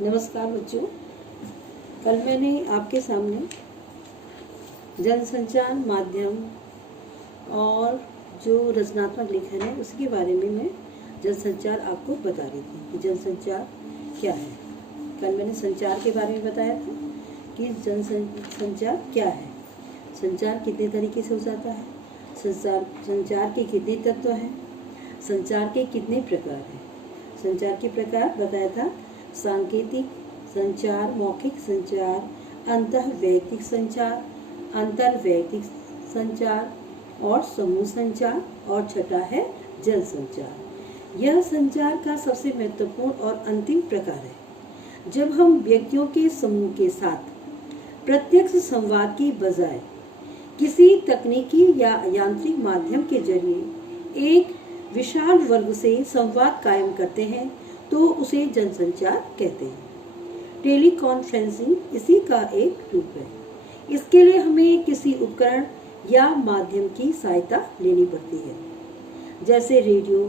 नमस्कार बच्चों। कल मैंने आपके सामने जनसंचार माध्यम और जो रचनात्मक लेखन है उसके बारे में मैं जनसंचार आपको बता रही थी कि जनसंचार क्या है। कल मैंने संचार के बारे में बताया था कि जनसंचार क्या है, संचार कितने तरीके से हो जाता है, संचार के कितने तत्व हैं, संचार के कितने प्रकार हैं। संचार के प्रकार बताया था: सांकेतिक संचार, मौखिक संचार, अंतःवैयक्तिक संचार, अंतर्वैयक्तिक संचार और समूह संचार, और छठा है जन संचार। यह संचार का सबसे महत्वपूर्ण और अंतिम प्रकार है। जब हम व्यक्तियों के समूह के साथ प्रत्यक्ष संवाद की बजाय किसी तकनीकी या यांत्रिक माध्यम के जरिए एक विशाल वर्ग से संवाद कायम करते हैं तो उसे जनसंचार कहते हैं। टेलीकॉन्फ्रेंसिंग इसी का एक रूप है। इसके लिए हमें किसी उपकरण या माध्यम की सहायता लेनी पड़ती है, जैसे रेडियो,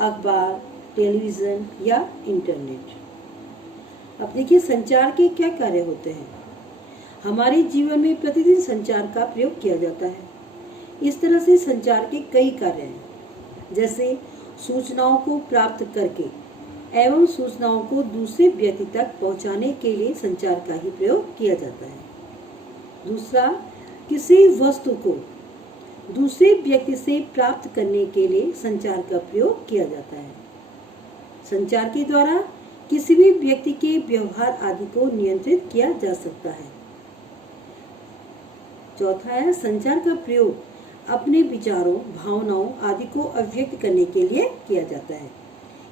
अखबार, टेलीविजन या इंटरनेट। अब देखिए, संचार के क्या कार्य होते हैं। हमारे जीवन में प्रतिदिन संचार का प्रयोग किया जाता है। इस तरह से संचार के कई कार्य हैं, जैसे सूचनाओं को प्राप्त करके एवं सूचनाओं को दूसरे व्यक्ति तक पहुंचाने के लिए संचार का ही प्रयोग किया जाता है। दूसरा, किसी वस्तु को दूसरे व्यक्ति से प्राप्त करने के लिए संचार का प्रयोग किया जाता है। संचार के द्वारा किसी भी व्यक्ति के व्यवहार आदि को नियंत्रित किया जा सकता है। चौथा है, संचार का प्रयोग अपने विचारों, भावनाओं आदि को अभिव्यक्त करने के लिए किया जाता है।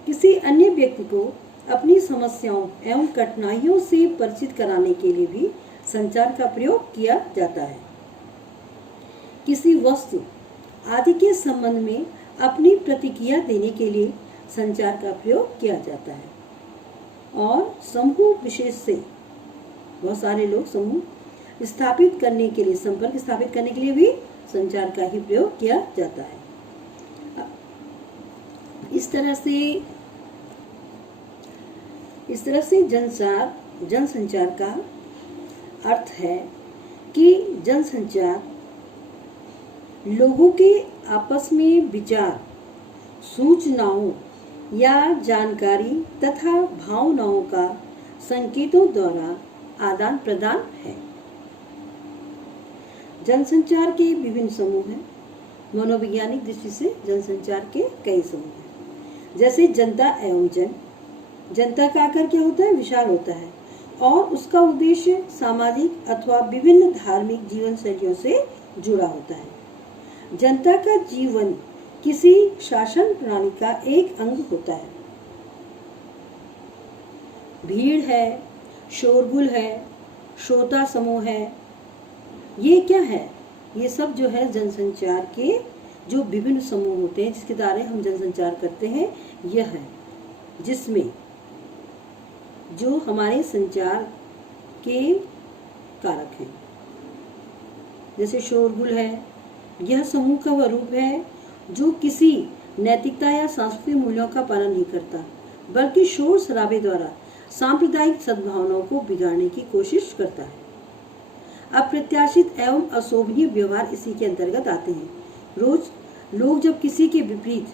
किसी अन्य व्यक्ति को अपनी समस्याओं एवं कठिनाइयों से परिचित कराने के लिए भी संचार का प्रयोग किया जाता है। किसी वस्तु आदि के संबंध में अपनी प्रतिक्रिया देने के लिए संचार का प्रयोग किया जाता है। और समूह विशेष से बहुत सारे लोग समूह स्थापित करने के लिए, संपर्क स्थापित करने के लिए भी संचार का ही प्रयोग किया जाता है। इस तरह से जनसंचार का अर्थ है कि जनसंचार लोगों के आपस में विचार, सूचनाओं या जानकारी तथा भावनाओं का संकेतों द्वारा आदान प्रदान है। जनसंचार के विभिन्न समूह हैं। मनोवैज्ञानिक दृष्टि से जनसंचार के कई समूह हैं, जैसे जनता एवं जन। जनता का आकार क्या होता है? विशाल होता है और उसका उद्देश्य सामाजिक अथवा विभिन्न धार्मिक जीवन शैलियों से जुड़ा होता है। जनता का जीवन किसी शासन प्रणाली का एक अंग होता है। भीड़ है, शोरगुल है, श्रोता समूह है, ये क्या है? ये सब जो है जनसंचार के जो विभिन्न समूह होते हैं जिसके द्वारा हम जनसंचार करते हैं, यह है जिसमें जो हमारे संचार के कारक हैं। जैसे शोरगुल है, यह समूह का वह रूप है जो किसी नैतिकता या सांस्कृतिक मूल्यों का पालन नहीं करता, बल्कि शोर शराबे द्वारा सांप्रदायिक सद्भावनाओं को बिगाड़ने की कोशिश करता है। अप्रत्याशित एवं अशोभनीय व्यवहार इसी के अंतर्गत आते हैं। रोज लोग जब किसी के विपरीत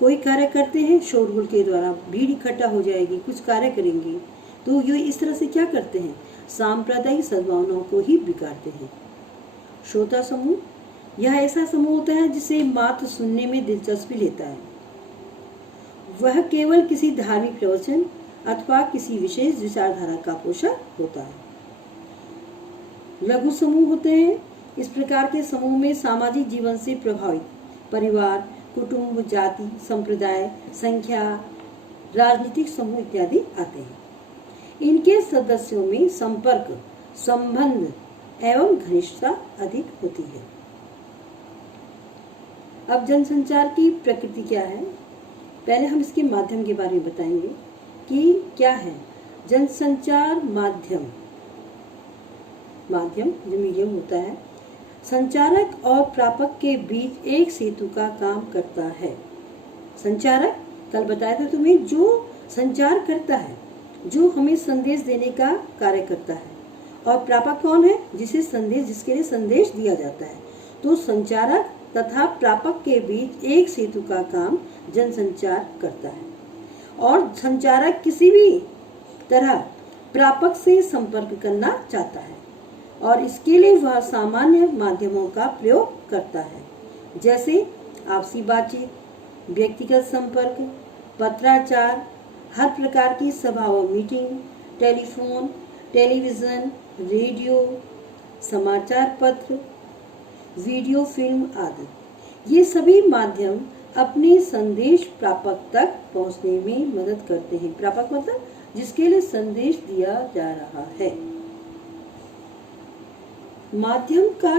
कोई कार्य करते हैं, शोरगुल के द्वारा भीड़ इकट्ठा हो जाएगी, कुछ कार्य करेंगे, तो ये इस तरह से क्या करते हैं? सांप्रदायिक सद्भावनाओं को ही बिगाड़ते हैं। श्रोता समूह, यह ऐसा समूह होता है जिसे मात्र सुनने में दिलचस्पी लेता है। वह केवल किसी धार्मिक प्रवचन अथवा किसी विशेष विचारधारा का पोषक होता है। लघु समूह होते हैं। इस प्रकार के समूह में सामाजिक जीवन से प्रभावित परिवार, कुटुंब, जाति, संप्रदाय, संख्या, राजनीतिक समूह इत्यादि आते हैं। इनके सदस्यों में संपर्क, संबंध एवं घनिष्ठता अधिक होती है। अब जनसंचार की प्रकृति क्या है? पहले हम इसके माध्यम के बारे में बताएंगे कि क्या है जनसंचार माध्यम। जो मीडियम होता है, संचारक और प्रापक के बीच एक सेतु का काम करता है। संचारक, कल बताया था तुम्हें, जो संचार करता है जो हमें संदेश देने का कार्य करता है, और प्रापक कौन है? जिसके लिए संदेश दिया जाता है। तो संचारक तथा प्रापक के बीच एक सेतु का काम जनसंचार करता है, और संचारक किसी भी तरह प्रापक से संपर्क करना चाहता है, और इसके लिए वह सामान्य माध्यमों का प्रयोग करता है, जैसे आपसी बातचीत, व्यक्तिगत संपर्क, पत्राचार, हर प्रकार की सभा व मीटिंग, टेलीफोन, टेलीविजन, रेडियो, समाचार पत्र, वीडियो फिल्म आदि। ये सभी माध्यम अपने संदेश प्रापक तक पहुंचने में मदद करते हैं। प्रापक मतलब जिसके लिए संदेश दिया जा रहा है। माध्यम का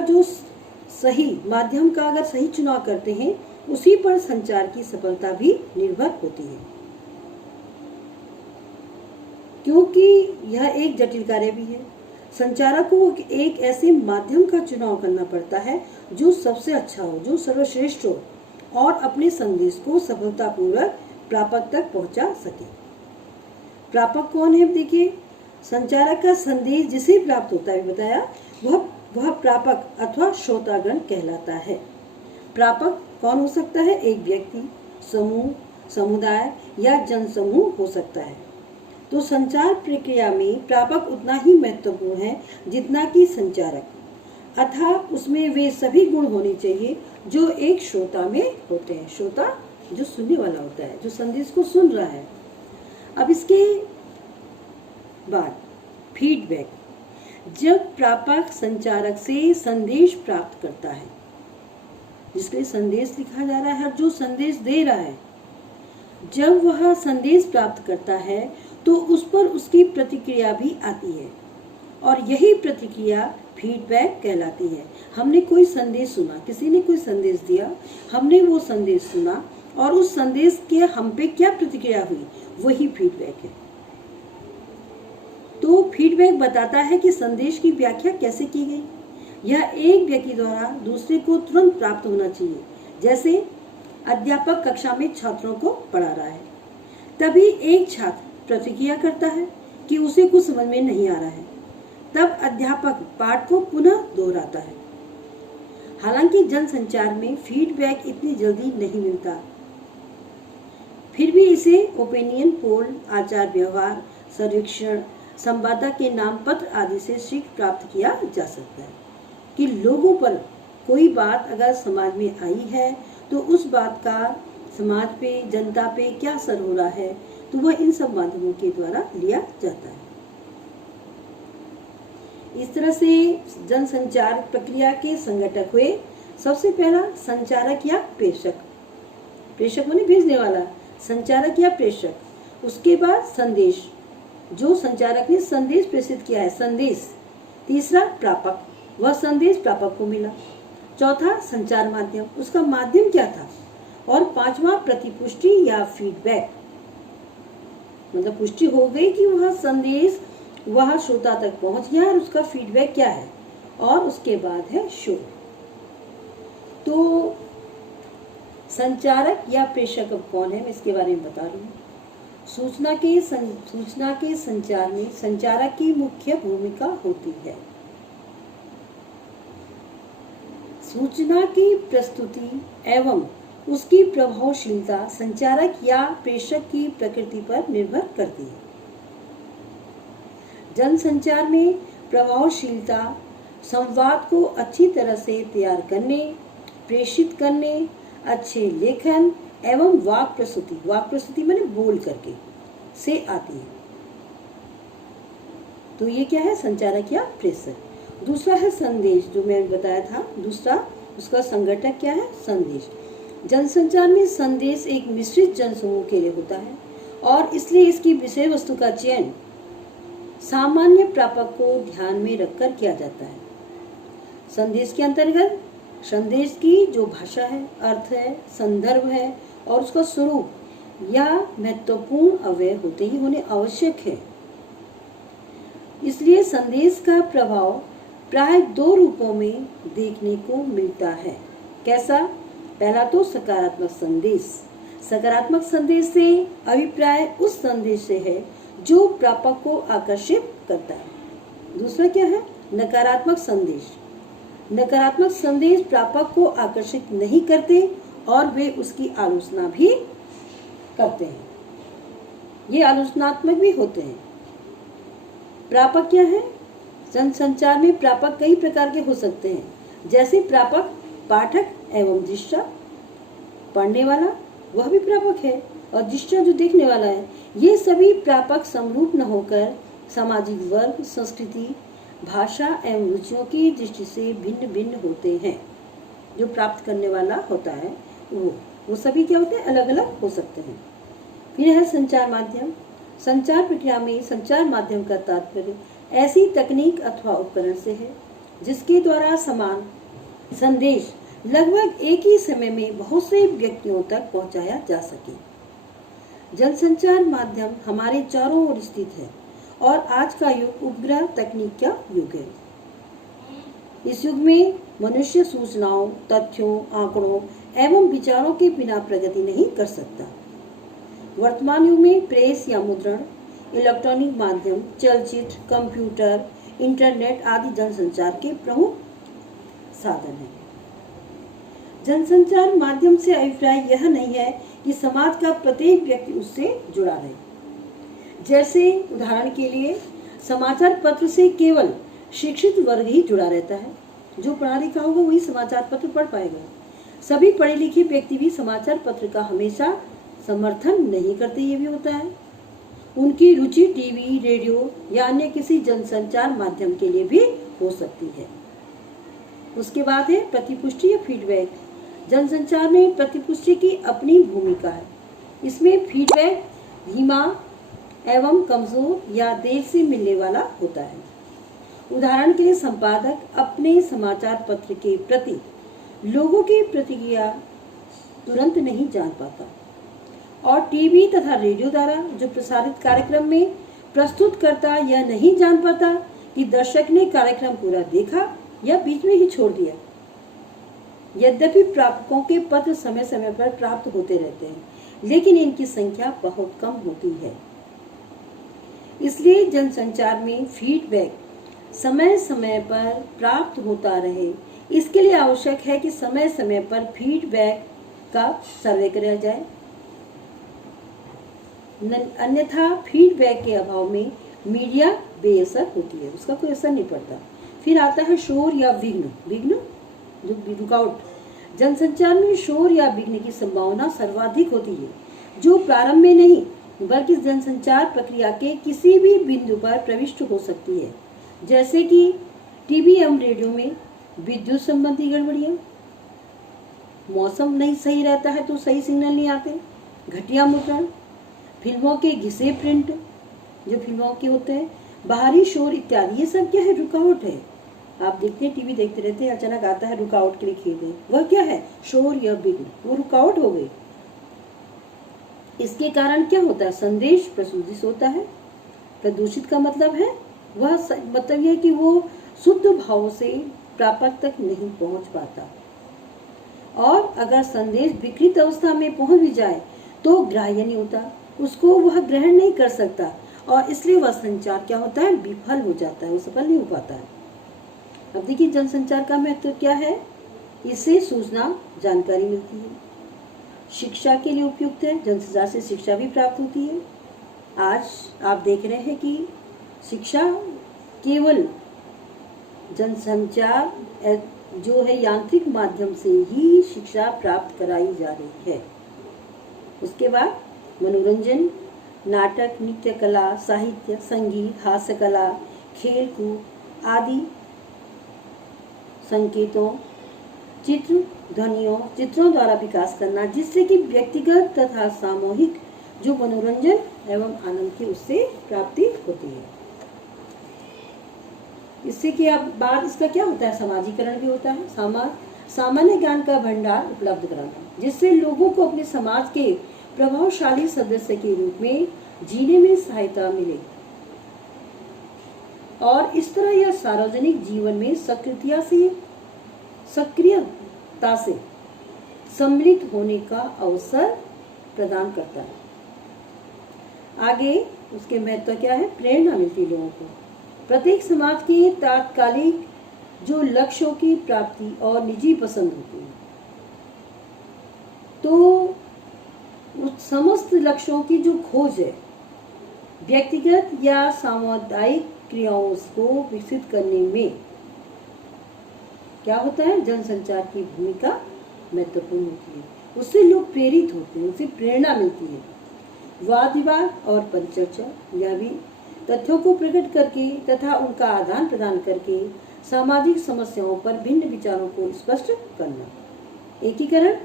अगर सही चुनाव करते हैं, उसी पर संचार की सफलता भी निर्भर होती है, क्योंकि यह एक जटिल कार्य भी है। संचारक को एक ऐसे माध्यम का चुनाव करना पड़ता है जो सबसे अच्छा हो, जो सर्वश्रेष्ठ हो, और अपने संदेश को सफलतापूर्वक प्रापक तक पहुंचा सके। प्रापक कौन है? देखिए, संचारक का संदेश जिसे प्राप्त होता है, बताया, वह प्रापक अथवा श्रोतागण कहलाता है। प्रापक कौन हो सकता है? एक व्यक्ति, समूह, समुदाय या जनसमूह हो सकता है। तो संचार प्रक्रिया में प्रापक उतना ही महत्वपूर्ण है जितना कि संचारक, अर्थात उसमें वे सभी गुण होने चाहिए जो एक श्रोता में होते हैं। श्रोता जो सुनने वाला होता है, जो संदेश को सुन रहा है। अब इसके बाद फीडबैक। जब प्रापक संचारक से संदेश प्राप्त करता है, जिसके लिए संदेश लिखा जा रहा है और जो संदेश दे रहा है, जब वह संदेश प्राप्त करता है तो उस पर उसकी प्रतिक्रिया भी आती है, और यही प्रतिक्रिया फीडबैक कहलाती है। हमने कोई संदेश सुना, किसी ने कोई संदेश दिया, हमने वो संदेश सुना, और उस संदेश के हम पे क्या प्रतिक्रिया हुई, वही फीडबैक है। तो फीडबैक बताता है कि संदेश की व्याख्या कैसे की गई। यह एक व्यक्ति द्वारा दूसरे को तुरंत प्राप्त होना चाहिए। जैसे अध्यापक कक्षा में छात्रों को पढ़ा रहा है, तभी एक छात्र प्रतिक्रिया करता है कि उसे कुछ समझ में नहीं आ रहा है, तब अध्यापक पाठ को पुनः दोहराता है। हालांकि जनसंचार में फीडबैक इतनी जल्दी नहीं मिलता, फिर भी इसे ओपिनियन पोल, आचार व्यवहार सर्वेक्षण, संवाददाता के नाम पत्र आदि से शीघ्र प्राप्त किया जा सकता है कि लोगों पर कोई बात अगर समाज में आई है तो उस बात का समाज पे, जनता पे क्या असर हो रहा है, तो वह इन सब माध्यमों के द्वारा लिया जाता है। इस तरह से जनसंचार प्रक्रिया के संगठक हुए सबसे पहला संचारक या प्रेषक। प्रेषक माने भेजने वाला, संचारक या प्रेषक। उसके बाद संदेश, जो संचारक ने संदेश प्रेषित किया है, संदेश। तीसरा प्रापक, वह संदेश प्रापक को मिला। चौथा संचार माध्यम, उसका माध्यम क्या था। और पांचवा प्रतिपुष्टि या फीडबैक, मतलब पुष्टि हो गई कि वह संदेश वह श्रोता तक पहुंच गया और उसका फीडबैक क्या है। और उसके बाद है शोध। तो संचारक या प्रेषक अब कौन है, मैं इसके बारे में बता रही हूँ। सूचना के संचार में संचारक की मुख्य भूमिका होती है। सूचना की प्रस्तुति एवं उसकी प्रभावशीलता संचारक या प्रेषक की प्रकृति पर निर्भर करती है। जनसंचार में प्रभावशीलता संवाद को अच्छी तरह से तैयार करने, प्रेषित करने, अच्छे लेखन एवं वाक प्रस्तुति माने बोल करके से आती है। तो ये क्या है, संचारक या प्रेषक। दूसरा है संदेश, जो मैंने बताया था। दूसरा उसका संगठक क्या है, संदेश। जनसंचार में संदेश एक मिश्रित जनसमूह के लिए होता है और इसलिए इसकी विषय वस्तु का चयन सामान्य प्रापक को ध्यान में रखकर किया जाता है। संदेश के अंतर्गत संदेश की जो भाषा है, अर्थ है, संदर्भ है और उसका स्वरूप या महत्वपूर्ण अवयव होते ही होने आवश्यक है। इसलिए संदेश का प्रभाव प्राय दो रूपों में देखने को मिलता है। कैसा? पहला तो सकारात्मक संदेश। सकारात्मक संदेश से अभिप्राय उस संदेश से है जो प्रापक को आकर्षित करता है। दूसरा क्या है? नकारात्मक संदेश। नकारात्मक संदेश प्रापक को आकर्षित नहीं करते और वे उसकी आलोचना भी करते हैं, ये आलोचनात्मक भी होते हैं। प्रापक क्या है? जनसंचार में प्रापक कई प्रकार के हो सकते हैं, जैसे प्रापक पाठक एवं दृष्टा। पढ़ने वाला वह भी प्रापक है और दृष्टा जो देखने वाला है, ये सभी प्रापक समरूप न होकर सामाजिक वर्ग, संस्कृति, भाषा एवं रुचियों की दृष्टि से भिन्न भिन्न होते हैं। जो प्राप्त करने वाला होता है वो सभी क्या होते हैं? अलग अलग हो सकते हैं। फिर है संचार माध्यम। संचार प्रक्रिया में संचार माध्यम का तात्पर्य ऐसी तकनीक अथवा उपकरण से है जिसके द्वारा समान संदेश लगभग एक ही समय में बहुत से व्यक्तियों तक पहुंचाया जा सके। जनसंचार माध्यम हमारे चारों ओर स्थित है और आज का युग उपग्रह तकनीक का युग है। इस युग में मनुष्य सूचनाओं, तथ्यों, आंकड़ों एवं विचारों के बिना प्रगति नहीं कर सकता। वर्तमान युग में प्रेस या मुद्रण, इलेक्ट्रॉनिक माध्यम, चलचित्र, कंप्यूटर, इंटरनेट आदि जनसंचार के प्रमुख साधन हैं। जनसंचार माध्यम से अभिप्राय यह नहीं है कि समाज का प्रत्येक व्यक्ति उससे जुड़ा रहे। जैसे उदाहरण के लिए समाचार पत्र से केवल शिक्षित वर्ग ही जुड़ा रहता है। जो पढ़ा लिखा होगा वही समाचार पत्र पढ़ पाएगा। सभी पढ़े लिखे व्यक्ति भी समाचार पत्र का हमेशा समर्थन नहीं करते, ये भी होता है। उनकी रुचि टीवी, रेडियो या अन्य किसी जनसंचार माध्यम के लिए भी हो सकती है। उसके बाद है प्रतिपुष्टि या फीडबैक। जनसंचार में प्रतिपुष्टि की अपनी भूमिका है। इसमें फीडबैक धीमा एवं कमजोर या देर से मिलने वाला होता है। उदाहरण के लिए संपादक अपने समाचार पत्र के प्रति लोगों की प्रतिक्रिया तुरंत नहीं जान पाता और टीवी तथा रेडियो द्वारा जो प्रसारित कार्यक्रम में प्रस्तुतकर्ता यह नहीं जान पाता कि दर्शक ने कार्यक्रम पूरा देखा या बीच में ही छोड़ दिया। यद्यपि प्रापकों के पत्र समय समय पर प्राप्त होते रहते हैं, लेकिन इनकी संख्या बहुत कम होती है। इसलिए जनसंचार में फीडबैक समय समय पर प्राप्त होता रहे, इसके लिए आवश्यक है कि समय समय पर फीडबैक का सर्वे किया जाए। अन्यथा फीडबैक के अभाव में मीडिया बेअसर होती है, उसका कोई असर नहीं पड़ता। फिर आता है शोर या विघ्न जो रुकावट। जनसंचार में शोर या विघ्न की संभावना सर्वाधिक होती है, जो प्रारंभ में नहीं बल्कि जनसंचार प्रक्रिया के किसी भी बिंदु पर प्रविष्ट हो सकती है। जैसे कि टीवी एवं रेडियो में विद्युत संबंधी गड़बड़ियां, मौसम नहीं सही रहता है तो सही सिग्नल नहीं आते, घटिया मुद्रण, फिल्मों के घिसे प्रिंट जो फिल्मों के होते हैं, बाहरी शोर इत्यादि, ये सब क्या है? रुकावट है। आप देखते हैं टीवी देखते रहते हैं, अचानक आता है रुकावट के लिए खेल रहे, वह क्या है? शोर या विघ्न, वो रुकावट हो गई। इसके कारण क्या होता है? संदेश प्रदूषित होता है। प्रदूषित का मतलब है वह मतलब यह कि वो शुद्ध भाव से प्रापक तक नहीं पहुंच पाता, और अगर संदेश विकृत अवस्था में पहुंच भी जाए तो ग्राह्य नहीं होता, उसको वह ग्रहण नहीं कर सकता, और इसलिए वह संचार क्या होता है? विफल हो जाता है, वो सफल नहीं हो पाता है। अब देखिए जनसंचार का महत्व क्या है? इससे सूचना, जानकारी मिलती है, शिक्षा के लिए उपयुक्त है। जनसंचार से शिक्षा भी प्राप्त होती है। आज आप देख रहे हैं कि शिक्षा केवल जनसंचार जो है यांत्रिक माध्यम से ही शिक्षा प्राप्त कराई जा रही है। उसके बाद मनोरंजन, नाटक, नृत्य कला, साहित्य, संगीत, हास्य कला, खेल कूद आदि संकेतों, चित्रों द्वारा विकास करना, जिससे कि व्यक्तिगत तथा सामूहिक जो मनोरंजन एवं आनंद की उससे प्राप्ति होती है। इससे कि अब बाद इसका क्या होता है? समाजीकरण भी होता है। सामान्य ज्ञान का भंडार उपलब्ध कराना, जिससे लोगों को अपने समाज के प्रभावशाली सदस्य के रूप में जीने में सहायता मिले, और इस तरह यह सार्वजनिक जीवन में सक्रियता से सम्मिलित होने का अवसर प्रदान करता है। आगे उसके महत्व क्या है? प्रेरणा मिलती है लोगों को। प्रत्येक समाज के तात्कालिक जो लक्ष्यों की प्राप्ति और निजी पसंद होती है, तो उस समस्त लक्ष्यों की जो खोज है व्यक्तिगत या सामुदायिक क्रियाओं को विकसित करने में क्या होता है? जनसंचार की भूमिका महत्वपूर्ण होती है। उससे लोग प्रेरित होते हैं, उससे प्रेरणा मिलती है। वाद विवाद और परिचर्चा, यह भी तथ्यों को प्रकट करके तथा उनका आदान प्रदान करके सामाजिक समस्याओं पर भिन्न विचारों को स्पष्ट करना। एकीकरण,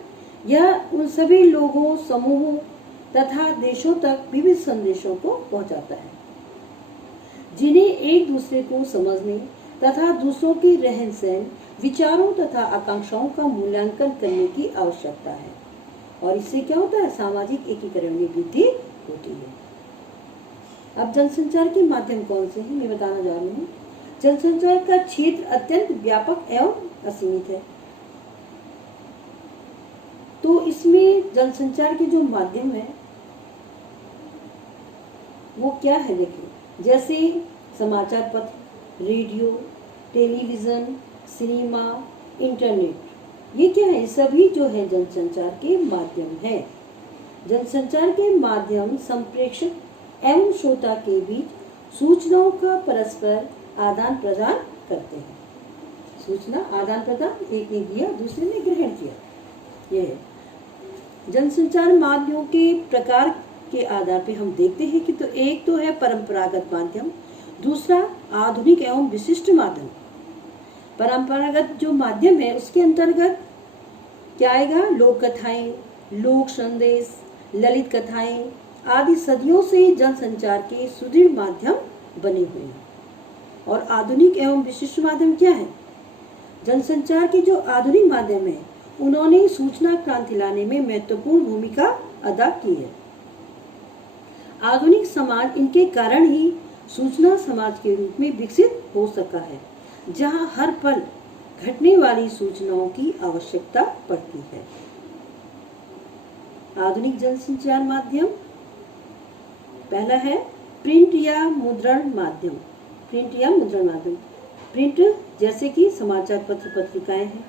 यह उन सभी लोगों, समूहों तथा देशों तक विविध संदेशों को पहुंचाता है जिन्हें एक दूसरे को समझने तथा दूसरों के रहन सहन, विचारों तथा आकांक्षाओं का मूल्यांकन करने की आवश्यकता है। और इससे क्या होता है? सामाजिक एकीकरण में वृद्धि होती है। अब जनसंचार के माध्यम कौन से हैं, मैं बताना जा रही हूँ। जनसंचार का क्षेत्र अत्यंत व्यापक एवं असीमित है। तो इसमें जनसंचार के जो माध्यम है वो क्या है? देखिए, जैसे समाचार पत्र, रेडियो, टेलीविजन, सिनेमा, इंटरनेट, ये क्या है? सभी जो है जनसंचार के माध्यम है। जनसंचार के माध्यम संप्रेषक एवं श्रोता के बीच सूचनाओं का परस्पर आदान प्रदान करते हैं। सूचना आदान प्रदान, एक ने दिया दूसरे ने ग्रहण किया, ये है। जनसंचार माध्यमों के प्रकार के आधार पे हम देखते हैं कि तो एक तो है परंपरागत माध्यम, दूसरा आधुनिक एवं विशिष्ट माध्यम। परंपरागत जो माध्यम है उसके अंतर्गत क्या आएगा? लोक कथाएं, लोक संदेश, ललित कथाएं आदि सदियों से जनसंचार के सुदृढ़ माध्यम बने हुए हैं। और आधुनिक एवं विशिष्ट माध्यम क्या है? जनसंचार के जो आधुनिक माध्यम है उन्होंने सूचना क्रांति लाने में महत्वपूर्ण भूमिका अदा की है। आधुनिक समाज इनके कारण ही सूचना समाज के रूप में विकसित हो सका है, जहां हर पल घटने वाली सूचनाओं की आवश्यकता पड़ती है। आधुनिक जनसंचार माध्यम पहला है प्रिंट या मुद्रण माध्यम। प्रिंट या मुद्रण माध्यम, प्रिंट जैसे कि समाचार पत्र, पत्रिकाएं हैं,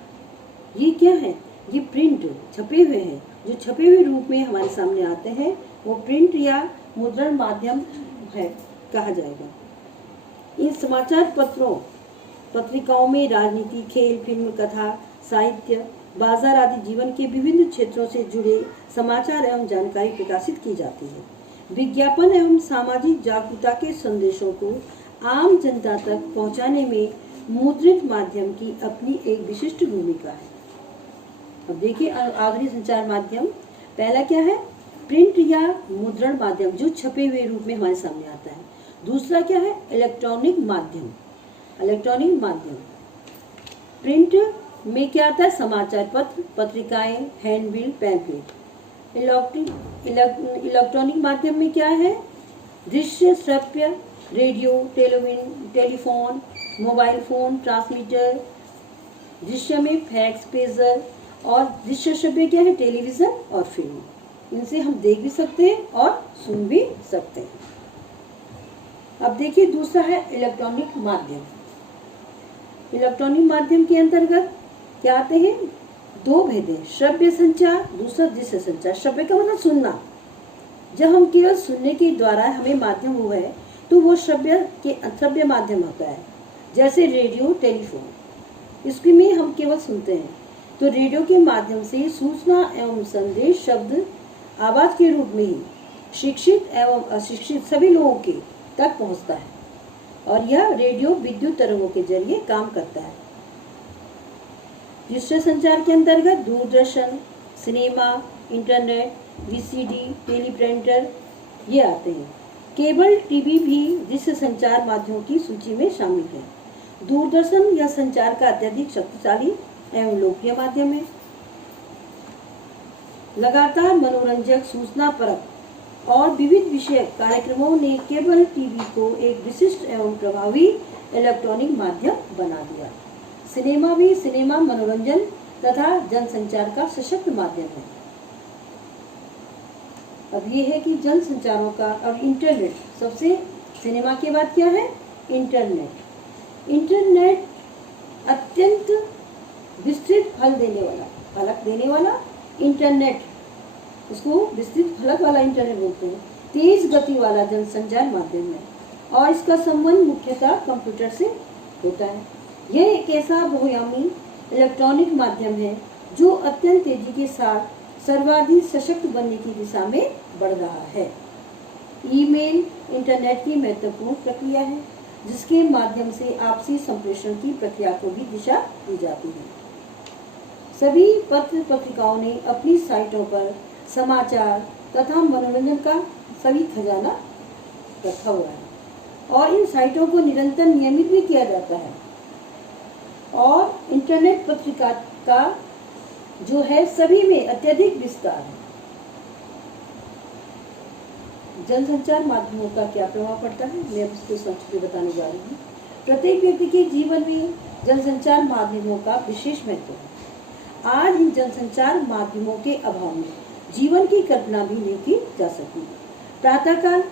ये क्या है? ये प्रिंट छपे हुए हैं, जो छपे हुए रूप में हमारे सामने आते हैं वो प्रिंट या मुद्रण माध्यम है कहा जाएगा। इन समाचार पत्रों पत्रिकाओं में राजनीति, खेल, फिल्म, कथा, साहित्य, बाजार आदि जीवन के विभिन्न क्षेत्रों से जुड़े समाचार एवं जानकारी प्रकाशित की जाती है। विज्ञापन एवं सामाजिक जागरूकता के संदेशों को आम जनता तक पहुंचाने में मुद्रित माध्यम की अपनी एक विशिष्ट भूमिका है। अब देखिए आधुनिक संचार माध्यम पहला क्या है? प्रिंट या मुद्रण माध्यम, जो छपे हुए रूप में हमारे सामने आता है। दूसरा क्या है? इलेक्ट्रॉनिक माध्यम। इलेक्ट्रॉनिक माध्यम प्रिंट में क्या आता है? समाचार पत्र, पत्रिकाएं, हैंडबिल, पैम्फलेट। इलेक्ट्रॉनिक माध्यम में क्या है? दृश्य, श्रव्य, radio, telephone, mobile phone, transmitter. दृश्य में फैक्स, पेजर, और दृश्य श्रव्य क्या है? टेलीविजन और फिल्म। इनसे हम देख भी सकते हैं और सुन भी सकते हैं। अब देखिए दूसरा है इलेक्ट्रॉनिक माध्यम। इलेक्ट्रॉनिक माध्यम के अंतर्गत क्या आते हैं? दो भेद हैं, श्रव्य संचार, दूसरा दृश्य संचार। श्रव्य का मतलब सुनना, जब हम केवल सुनने के द्वारा हमें माध्यम हुआ है तो वो श्रव्य माध्यम होता है। जैसे रेडियो, टेलीफोन, इसके में हम केवल सुनते हैं, तो रेडियो के माध्यम से सूचना एवं संदेश शब्द आवाज के रूप में ही शिक्षित एवं अशिक्षित सभी लोगों के तक पहुंचता है, और यह रेडियो विद्युत तरंगों के जरिए काम करता है। दृश्य संचार के अंतर्गत Doordarshan, cinema, internet, VCD, teleprinter ये आते हैं। केबल टीवी भी दृश्य संचार माध्यमों की सूची में शामिल है। दूरदर्शन या संचार का अत्यधिक शक्तिशाली एवं लोकप्रिय माध्यम है। लगातार मनोरंजक, सूचनापरक और विविध विषयक कार्यक्रमों ने केबल टीवी को एक विशिष्ट एवं प्रभावी इलेक्ट्रॉनिक माध्यम बना दिया। सिनेमा मनोरंजन तथा जनसंचार का सशक्त माध्यम है। अब ये है कि जन संचारों का और इंटरनेट, सबसे सिनेमा के बाद क्या है? इंटरनेट। इंटरनेट अत्यंत विस्तृत फल देने वाला, फलक देने वाला इंटरनेट, इसको विस्तृत फलक वाला इंटरनेट बोलते हैं, तेज गति वाला जनसंचार माध्यम है और इसका संबंध मुख्यतः कंप्यूटर से होता है। यह एक ऐसा बहुआयामी इलेक्ट्रॉनिक माध्यम है जो अत्यंत तेजी के साथ सर्वाधिक सशक्त बनने की दिशा में बढ़ रहा है। ईमेल इंटरनेट की महत्वपूर्ण प्रक्रिया है जिसके माध्यम से आपसी संप्रेषण की प्रक्रिया को भी दिशा दी जाती है। सभी पत्र पत्रिकाओं ने अपनी साइटों पर समाचार तथा मनोरंजन का सभी खजाना रखा हुआ है और इन साइटों को निरंतर नियमित भी किया जाता है। और इंटरनेट पत्रिका का जो है सभी में अत्यधिक विस्तार है। जनसंचार माध्यमों का क्या प्रभाव पड़ता है, मैं अब इसको संक्षिप्त में बताने जा रही हूँ। प्रत्येक व्यक्ति के जीवन में जनसंचार माध्यमों का विशेष महत्व है। आज इन जनसंचार माध्यमों के अभाव में जीवन की कल्पना भी नहीं की जा सकती। प्रातःकाल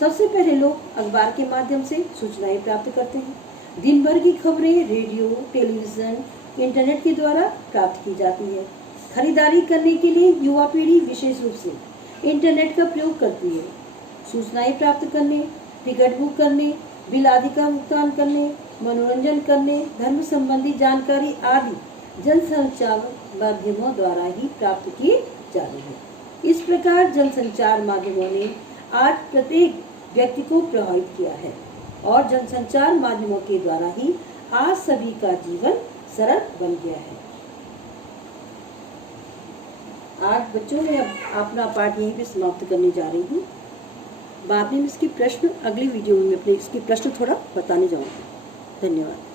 सबसे पहले लोग अखबार के माध्यम से सूचनाएं प्राप्त करते हैं। दिन भर की खबरें रेडियो, टेलीविजन, इंटरनेट के द्वारा प्राप्त की जाती है। खरीदारी करने के लिए युवा पीढ़ी विशेष रूप से इंटरनेट का प्रयोग करती है। सूचनाएं प्राप्त करने, टिकट बुक करने, बिल आदि का भुगतान करने, मनोरंजन करने, धर्म संबंधी जानकारी आदि जनसंचार माध्यमों द्वारा ही प्राप्त की जा रही है। इस प्रकार जनसंचार माध्यमों ने आज प्रत्येक व्यक्ति को प्रभावित किया है और जनसंचार माध्यमों के द्वारा ही आज सभी का जीवन सरल बन गया है। आज बच्चों मैं अपना पाठ यहीं पे समाप्त करने जा रही हूँ। बाद में इसके प्रश्न अगली वीडियो में अपने इसके प्रश्न थोड़ा बताने जाऊँगी। धन्यवाद।